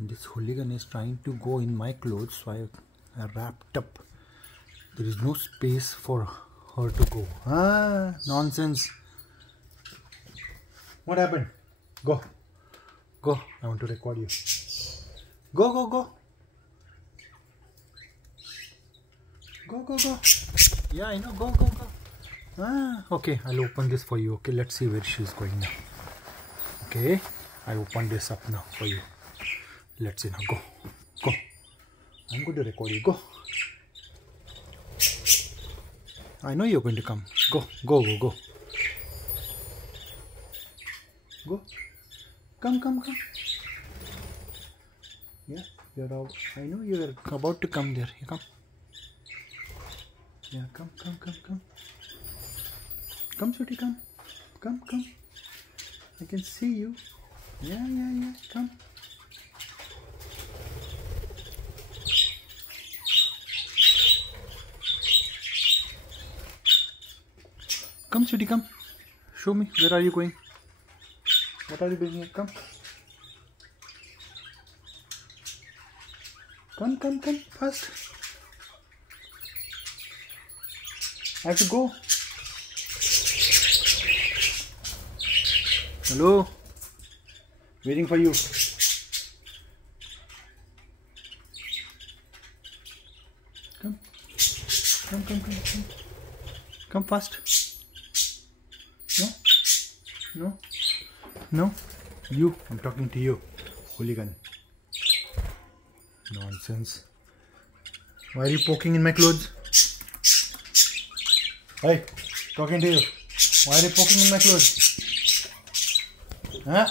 This hooligan is trying to go in my clothes, so I wrapped up. There is no space for her to go. Ah, nonsense. What happened? Go. Go. I want to record you. Go, go, go. Go, go, go. Yeah, I know. Go, go, go. Ah, okay. I'll open this for you. Okay, let's see where she's going now. Okay, I open this up now for you. Let's see now. Go. Go. I'm going to record you. Go. I know you're going to come. Go. Go, go, go. Go. Come, come, come. Yeah, you're out. I know you're about to come there. You come. Yeah, come, come, come, come. Come, sweetie, come. Come, come. I can see you. Yeah, yeah, yeah. Come. Come, sweetie, come. Show me. Where are you going? What are you doing here? Come. Come, come, come. Fast. I have to go. Hello. Waiting for you. Come. Come, come, come, come. Come fast. No. No. No. You. I'm talking to you. Hooligan. Nonsense. Why are you poking in my clothes? Hey, talking to you. Why are you poking in my clothes? Huh?